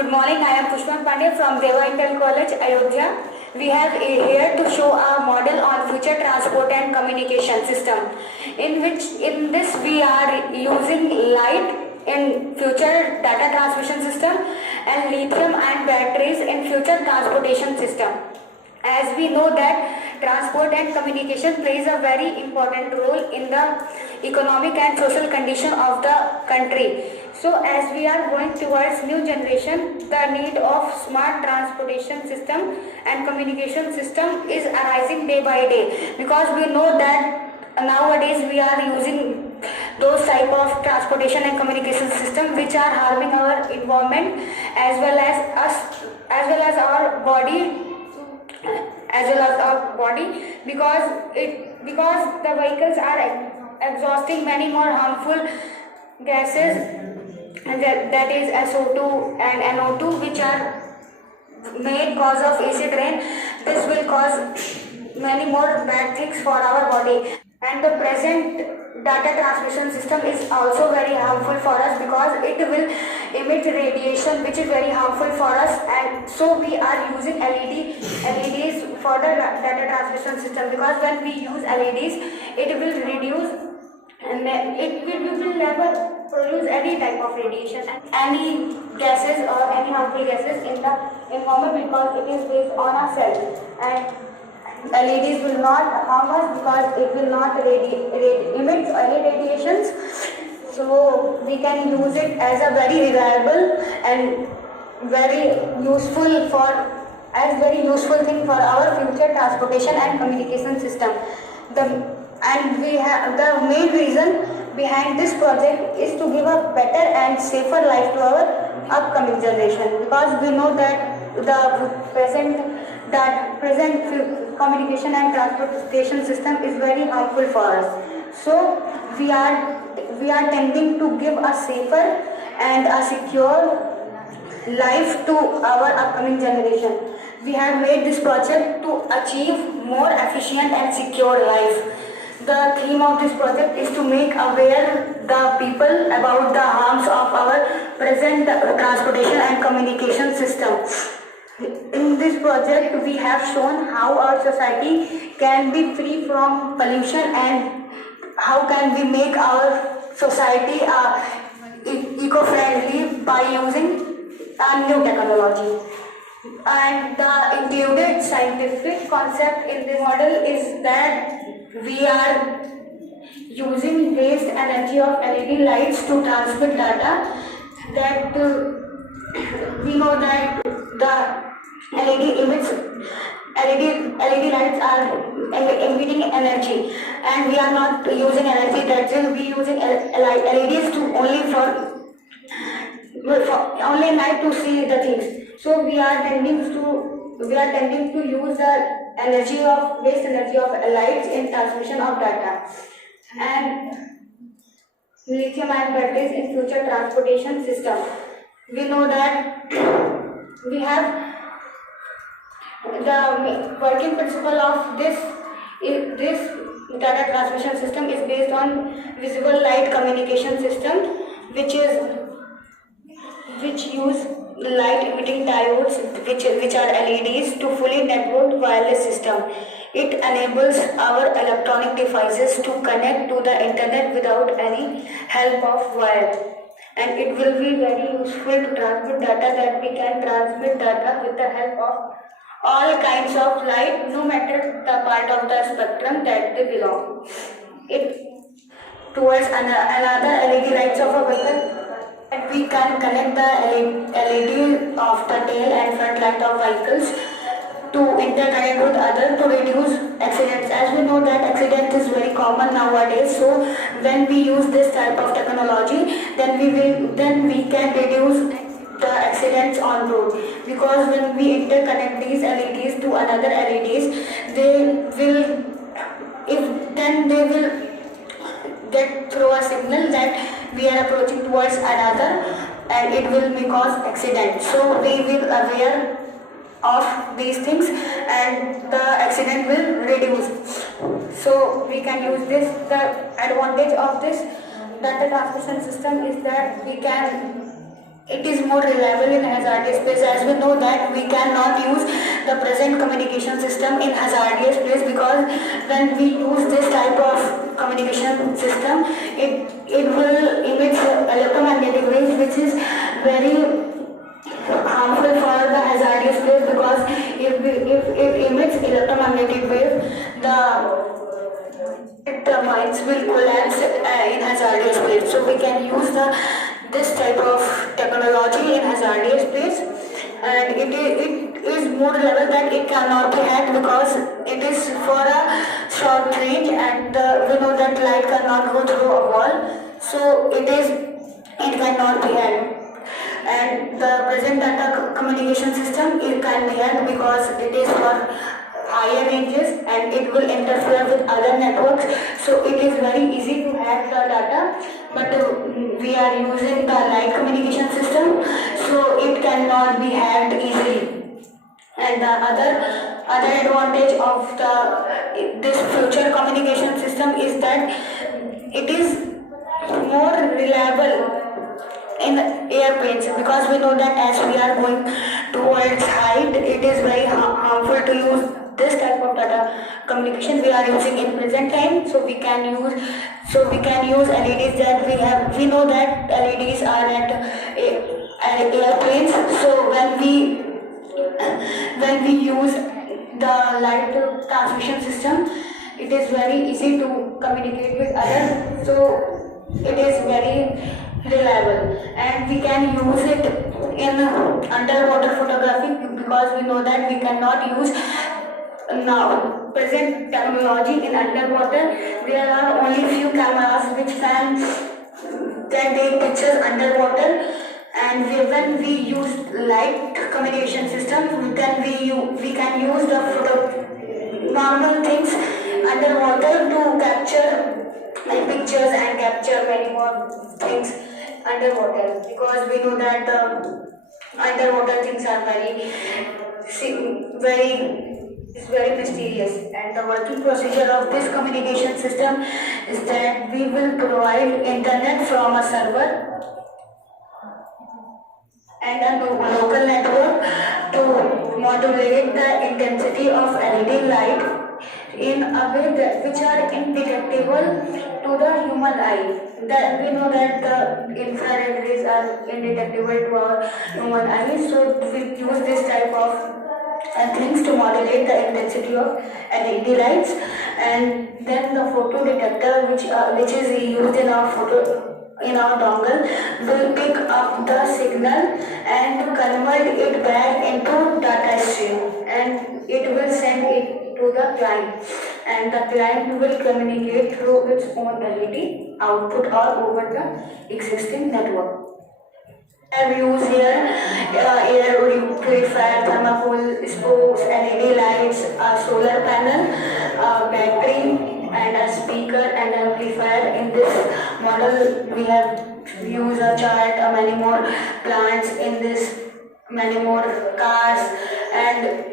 Good morning, I am Pushpan Pandey from Deva Intel College, Ayodhya. We have here to show a model on future transport and communication system, in this we are using light in future data transmission system and lithium and batteries in future transportation system. As we know that transport and communication plays a very important role in the economic and social condition of the country. So as we are going towards new generation, the need of smart transportation system and communication system is arising day by day, because we know that nowadays we are using those type of transportation and communication system which are harming our environment as well as us, as well as our body, because the vehicles are exhausting many more harmful gases, and that is SO2 and NO2, which are made cause of acid rain. This will cause many more bad things for our body. And the present data transmission system is also very harmful for us, because it will emit radiation which is very harmful for us, and so we are using LEDs for the data transmission system, because when we use LEDs it will reduce and it will never produce any type of radiation and any gases or any harmful gases in the environment, because it is based on a cell, and LEDs will not harm us because it will not emit any radiations. So we can use it as a very reliable and very useful thing for our future transportation and communication system. The main reason behind this project is to give a better and safer life to our upcoming generation, because we know that the present communication and transportation system is very harmful for us. So we are tending to give a safer and a secure life to our upcoming generation. We have made this project to achieve more efficient and secure life. The theme of this project is to make aware the people about the harms of our present transportation and communication system. In this project, we have shown how our society can be free from pollution and how can we make our society eco-friendly by using a new technology. And the included scientific concept in this model is that we are using waste energy of LED lights to transmit data. That we know that the LED lights are emitting energy, and we are not using energy. That will be using LEDs to only night to see the things. So we are tending to use the waste energy of lights in transmission of data, and lithium ion batteries in future transportation system. We know that we have the working principle of this data transmission system is based on visible light communication system, which use light emitting diodes, which are LEDs, to fully networked wireless system. It enables our electronic devices to connect to the internet without any help of wire, and it will be very useful to transmit data, that we can transmit data with the help of all kinds of light, no matter the part of the spectrum that they belong. It towards another LED lights of a vehicle, and we can connect the LED of the tail and front light of vehicles to interconnect with other to reduce accidents. As we know that accident is very common nowadays, so when we use this type of technology, then we can reduce the accidents on road, because when we interconnect these LEDs to another LEDs, they will get through a signal that we are approaching towards another, and it will may cause accident. So we will aware of these things and the accident will reduce. So we can use this. The advantage of this data transmission system is that we can it is more reliable in hazardous place, as we know that we cannot use the present communication system in hazardous place, because when we use this type of communication system, it will emit electromagnetic waves, which is very harmful for the hazardous place, because if it emits electromagnetic wave, the mines will collapse in hazardous place. So we can use this type of technology in hazardous place, and it is more level that it cannot be hacked, because it is for a short range, and we know that light cannot go through a wall, so it cannot be hacked. And the present data communication system, it can be hacked because it is for higher ranges and it will interfere with other networks, so it is very easy to hack the data. But we are using the light communication system, so it cannot be hacked easily. And the other advantage of this future communication system is that it is more reliable in airplanes, because we know that as we are going towards height, it is very harmful to use this type of data communication we are using in present time. So we can use LEDs that we have. We know that LEDs are at airplanes, so when we use the light transmission system, it is very easy to communicate with others, so it is very reliable, and we can use it in underwater photography, because we know that we cannot use now present technology in underwater. There are only few cameras which can take pictures underwater, and when we use light communication system, we can use the normal things underwater to capture pictures and capture many more things underwater, because we know that the underwater things are very mysterious. And the working procedure of this communication system is that we will provide internet from a server and a local network to modulate the intensity of LED light in a way which are indetectable to the human eye. That we know that the infrared rays are indetectable to our human eyes, so we use this type of things to modulate the intensity of LED lights. And then the photo detector, which is used in our dongle, will pick up the signal and convert it back into data stream, and it will send it to the client, and the client will communicate through its own LED output or over the existing network. I use here air purifier, thermocol, spokes, LED lights, a solar panel, a battery, and a speaker and amplifier. In this model, we have used a chart, many more plants in this, many more cars, and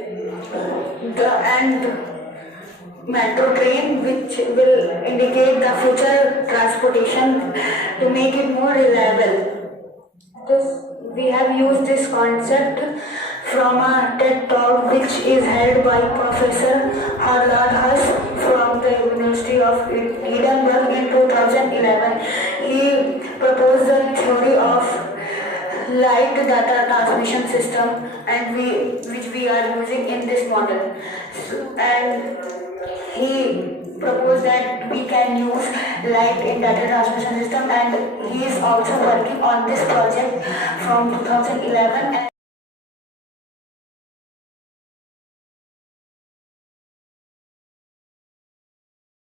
metro train, which will indicate the future transportation to make it more reliable. We have used this concept from a TED talk which is held by Professor Harald Huss from the University of Edinburgh in 2011. He proposed the theory of light data transmission system, and which we are using in this model. And he proposed that we can use light in data transmission system, and he is also working on this project from 2011.